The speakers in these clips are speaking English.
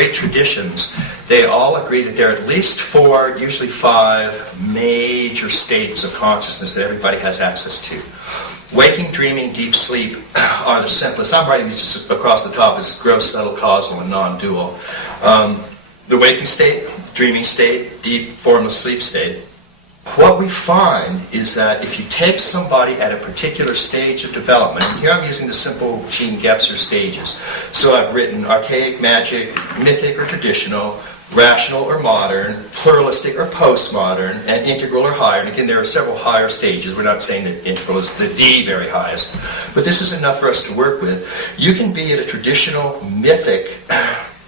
great traditions, they all agree that there are at least 4, usually 5 major states of consciousness that everybody has access to. Waking, dreaming, deep sleep are the simplest. I'm writing these just across the top as gross, subtle, causal, and non-dual. The waking state, dreaming state, deep, formless sleep state. What we find is that if you take somebody at a particular stage of development, and here I'm using the simple Gene Gebser stages. So I've written archaic, magic, mythic or traditional, rational or modern, pluralistic or postmodern, and integral or higher. And again, there are several higher stages. We're not saying that integral is the very highest. But this is enough for us to work with. You can be at a traditional mythic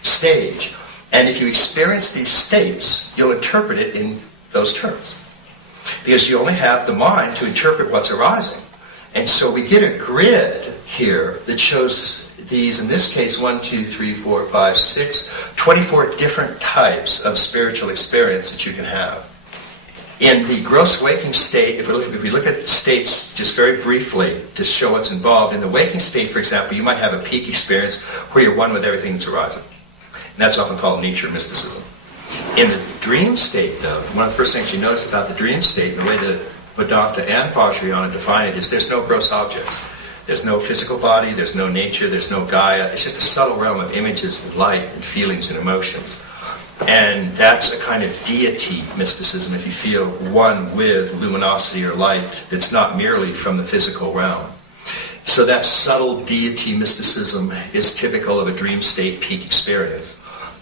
stage. And if you experience these states, you'll interpret it in those terms. Because you only have the mind to interpret what's arising. And so we get a grid here that shows these, in this case, 1, 2, 3, 4, 5, 6, 24 different types of spiritual experience that you can have. In the gross waking state, if we look at states just very briefly to show what's involved, in the waking state, for example, you might have a peak experience where you're one with everything that's arising. And that's often called nature mysticism. In the dream state, though, one of the first things you notice about the dream state, the way that Vedanta and Vajrayana define it, is there's no gross objects. There's no physical body, there's no nature, there's no Gaia. It's just a subtle realm of images and light and feelings and emotions. And that's a kind of deity mysticism, if you feel one with luminosity or light that's not merely from the physical realm. So that subtle deity mysticism is typical of a dream state peak experience.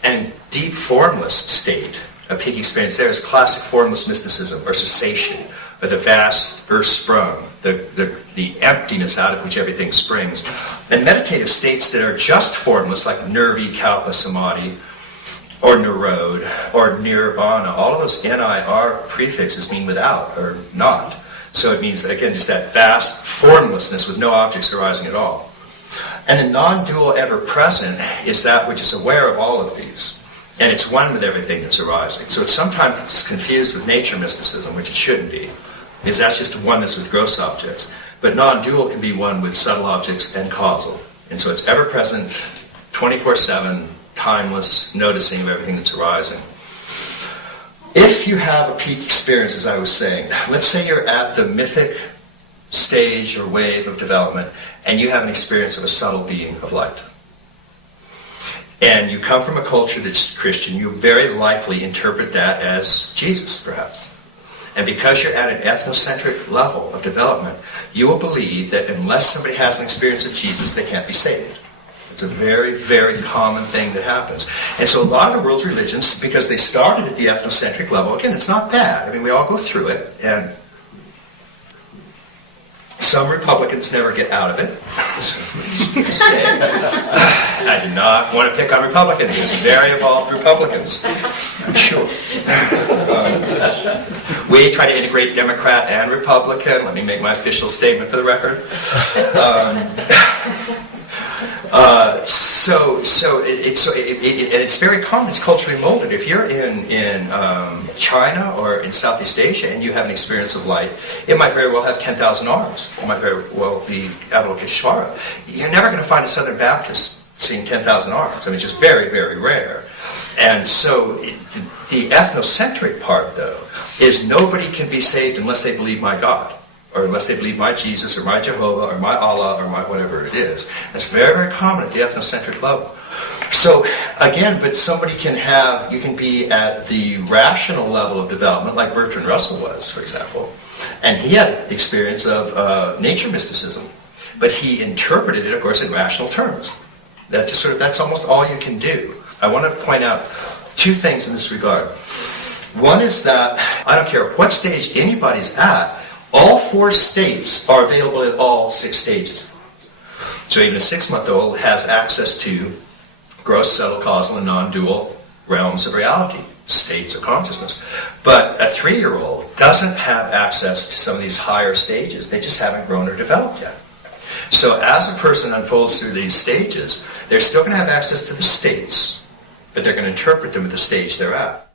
And deep formless state, a peak experience there, is classic formless mysticism, or cessation, or the vast earth sprung, the emptiness out of which everything springs. And meditative states that are just formless, like nirvi, kalpa, samadhi, or nirod, or nirvana, all of those NIR prefixes mean without, or not. So it means, again, just that vast formlessness with no objects arising at all. And the non-dual ever-present is that which is aware of all of these. And it's one with everything that's arising. So it's sometimes confused with nature mysticism, which it shouldn't be, because that's just oneness with gross objects. But non-dual can be one with subtle objects and causal. And so it's ever-present, 24/7, timeless, noticing of everything that's arising. If you have a peak experience, as I was saying, let's say you're at the mythic stage or wave of development, and you have an experience of a subtle being of light. And you come from a culture that's Christian, you very likely interpret that as Jesus, perhaps. And because you're at an ethnocentric level of development, you will believe that unless somebody has an experience of Jesus, they can't be saved. It's a very, very common thing that happens. And so a lot of the world's religions, because they started at the ethnocentric level, again, it's not bad. I mean, we all go through it, and some Republicans never get out of it. I do not want to pick on Republicans. There's very evolved Republicans, I'm sure. We try to integrate Democrat and Republican. Let me make my official statement for the record. It's very common. It's culturally molded. If you're in China or in Southeast Asia and you have an experience of light, it might very well have 10,000 arms. It might very well be Avalokiteshvara. You're never going to find a Southern Baptist seeing 10,000 arms. I mean, it's just very, very rare. And so the ethnocentric part, though, is nobody can be saved unless they believe my God, or unless they believe my Jesus, or my Jehovah, or my Allah, or my whatever it is. That's very, very common at the ethnocentric level. So, again, but somebody can have, you can be at the rational level of development, like Bertrand Russell was, for example, and he had experience of nature mysticism, but he interpreted it, of course, in rational terms. That's almost all you can do. I want to point out two things in this regard. One is that, I don't care what stage anybody's at, all 4 states are available at all 6 stages. So even a 6-month-old has access to gross, subtle, causal, and non-dual realms of reality, states of consciousness. But a 3-year-old doesn't have access to some of these higher stages. They just haven't grown or developed yet. So as a person unfolds through these stages, they're still going to have access to the states, but they're going to interpret them at the stage they're at.